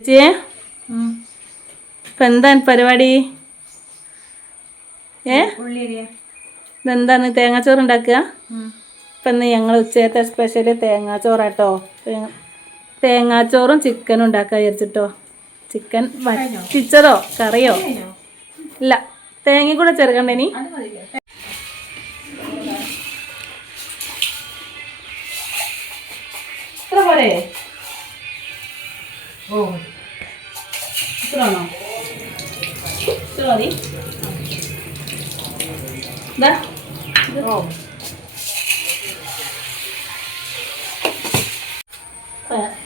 ചേച്ചിയെ ഇപ്പം എന്താണ് പരിപാടി? ഇതെന്താണ് തേങ്ങാച്ചോറ് ഉണ്ടാക്കുക? ഇപ്പം ഇന്ന് ഞങ്ങൾ ഉച്ചയത്തെ സ്പെഷ്യല് തേങ്ങാച്ചോറാട്ടോ. തേങ്ങാച്ചോറും ചിക്കനും ഉണ്ടാക്കാൻ വിചാരിച്ചിട്ടോ. ചിക്കൻ വറ്റിച്ചതോ കറിയോ? ഇല്ല, തേങ്ങ കൂടെ ചേർക്കണ്ടേ ഇനി? ഇത്ര പോരെ? ഇത്രയാണോ? ഇത്ര മതി.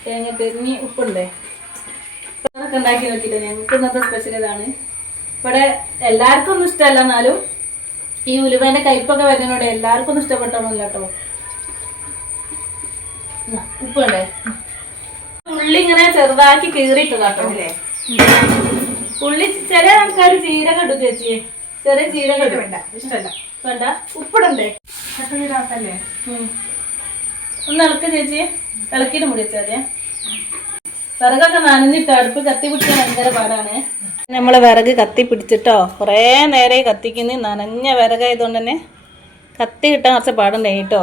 തേങ്ങ തെരിഞ്ഞ് ഉപ്പുണ്ടേ അതൊക്കെ ഉണ്ടാക്കി നോക്കിയിട്ട് ഞങ്ങൾക്ക് ഇന്നത്തെ സ്പെഷ്യൽ ഇതാണ്. ഇവിടെ എല്ലാവർക്കും ഒന്നും ഇഷ്ടമല്ല, എന്നാലും ഈ ഉലുവേൻ്റെ കയ്പൊക്കെ വരുന്നതിനോട് എല്ലാവർക്കും ഒന്നും ഇഷ്ടപ്പെട്ടൊന്നുമില്ല കേട്ടോ. ഉപ്പ് വേണ്ടേ? ഉള്ളി ഇങ്ങനെ ചെറുതാക്കി കീറിയിട്ടതാട്ടോ. ഉള്ളി ചില ആൾക്കാർ ജീരകം ഇടും ചേച്ചി, ചെറിയ ജീരകം ഇടും. വേണ്ട, ഇഷ്ടമല്ല. വേണ്ട, ഉപ്പിടണ്ടേ? ഒന്ന് ഇളക്ക് ചേച്ചി, ഇളക്കിയിട്ട് മുടി വെച്ചാൽ മതിയെ. വിറകൊക്കെ നനഞ്ഞിട്ട് അടുപ്പ് കത്തി പിടിക്കാൻ ഭയങ്കര പാടാണ്. നമ്മളെ വിറക് കത്തി പിടിച്ചിട്ടോ കുറേ നേരെ കത്തിക്കുന്ന നനഞ്ഞ വിറകായതുകൊണ്ട് തന്നെ കത്തി കിട്ടാൻ കുറച്ച് പാടുണ്ടേ കേട്ടോ.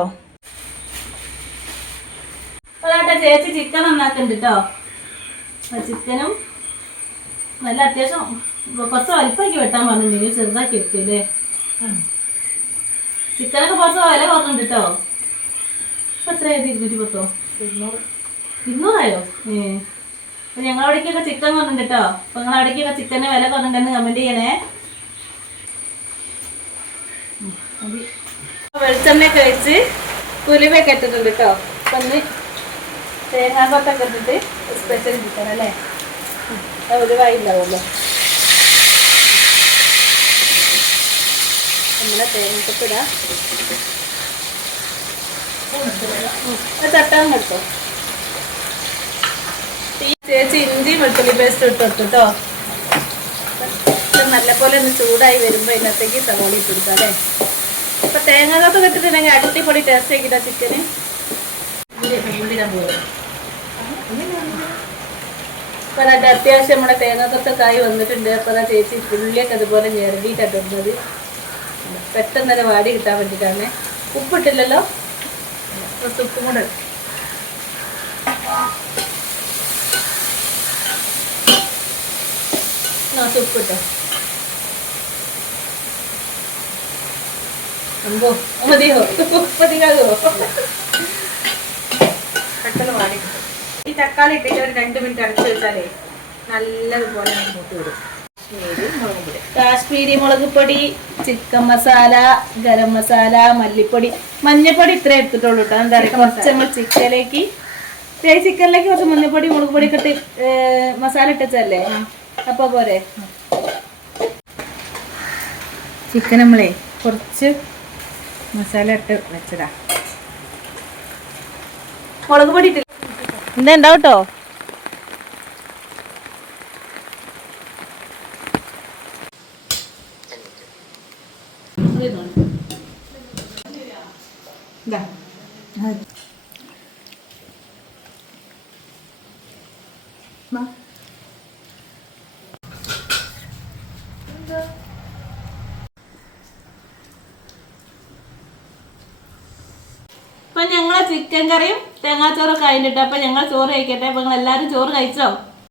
അതാട്ടെ ചേച്ചി ചിക്കൻ നന്നാക്കുന്നുണ്ട് കേട്ടോ. ചിക്കനും നല്ല അത്യാവശ്യം കുറച്ച് വലിപ്പമാക്കി വെട്ടാൻ പറഞ്ഞിട്ടുണ്ടെങ്കിൽ ചെറുതാക്കി വെക്കില്ലേ. ചിക്കനൊക്കെ കുറച്ച് വില കുറഞ്ഞിട്ടുണ്ട് കേട്ടോ. ഇപ്പം എത്രയായത്? 210? 200ആയോ? അപ്പം ഞങ്ങളവിടേക്കൊക്കെ ചിക്കൻ കുറഞ്ഞിട്ടുണ്ട് കേട്ടോ. അപ്പം നിങ്ങളവിടേക്കൊക്കെ ചിക്കൻ്റെ വില കുറഞ്ഞിട്ടുണ്ടെന്ന് കമൻറ്റ് ചെയ്യണേ. വെളിച്ചെണ്ണയൊക്കെ വെച്ച് ഉലുവയൊക്കെ ഇട്ടിട്ടുണ്ട് കേട്ടോ. അപ്പം ഒന്ന് തേങ്ങാക്കൊത്തൊക്കെ ഇട്ടിട്ട് സ്പെഷ്യൽ ചിക്കൻ അല്ലേ, ഉലുവായില്ലാവുമല്ലോ. നമ്മളെ തേങ്ങക്കൊത്തിടാം. ചട്ടം എടുത്തോ ചേച്ചി. ഇഞ്ചി വെളുത്തുള്ളി പേസ്റ്റ് ഇട്ട് കേട്ടോ. നല്ലപോലെ ഒന്ന് ചൂടായി വരുമ്പോൾ ഇതിനകത്തേക്ക് സവാള ഇട്ട് കൊടുക്കാം അല്ലേ. അപ്പൊ തേങ്ങാക്കൊക്കെ ഇട്ടിട്ടുണ്ടെങ്കിൽ അടിപൊളി ടേസ്റ്റ് ആക്കിട്ടാ ചിക്കന്. അപ്പൊ അതായത് അത്യാവശ്യം നമ്മുടെ തേങ്ങാക്കൊത്തൊക്കെ ആയി വന്നിട്ടുണ്ട്. അപ്പൊ അതാ ചേച്ചി ഉള്ളിയൊക്കെ അതുപോലെ ഞെരടിയിട്ടാണ് ഇടുന്നത്. പെട്ടെന്ന് തന്നെ വാടി കിട്ടാൻ വേണ്ടിയിട്ടാണ്. ഉപ്പിട്ടില്ലല്ലോ, കുറച്ച് ഉപ്പും കൂടെ ഉപ്പിട്ടോ. അമ്പോ മതിയോ? ഉപ്പതികാകുമോ? പെട്ടെന്ന് വാടി കിട്ടും. ഈ തക്കാളി ഇട്ടിട്ട് ഒരു 2 മിനിറ്റ് അടച്ചു വെച്ചാലേ നല്ലതുപോലെ മൂത്ത് വിടും. കാശ്മീരി മുളക് പൊടി, ചിക്കൻ മസാല, ഗരം മസാല, മല്ലിപ്പൊടി, മഞ്ഞപ്പൊടി ഇത്ര എടുത്തിട്ടുള്ളൂ കേട്ടോ. എന്താ പറയുക, കുറച്ച് നമ്മൾ ചിക്കനിലേക്ക് കുറച്ച് മഞ്ഞപ്പൊടി മുളക് പൊടി ഒക്കെ ഇട്ട് മസാല ഇട്ടല്ലേ, അപ്പൊ പോരെ. ചിക്കൻ നമ്മളെ കുറച്ച് മസാല ഇട്ട് വെച്ചതാ. മുളക് പൊടി ഇട്ട് എന്താ ഉണ്ടാവട്ടോ. അപ്പൊ ഞങ്ങളെ ചിക്കൻ കറിയും തേങ്ങാച്ചോറൊക്കെ കഴിഞ്ഞിട്ട് അപ്പൊ ഞങ്ങൾ ചോറ് കഴിക്കട്ടെ. അപ്പൊ നിങ്ങൾ എല്ലാവരും ചോറ് കഴിച്ചോ?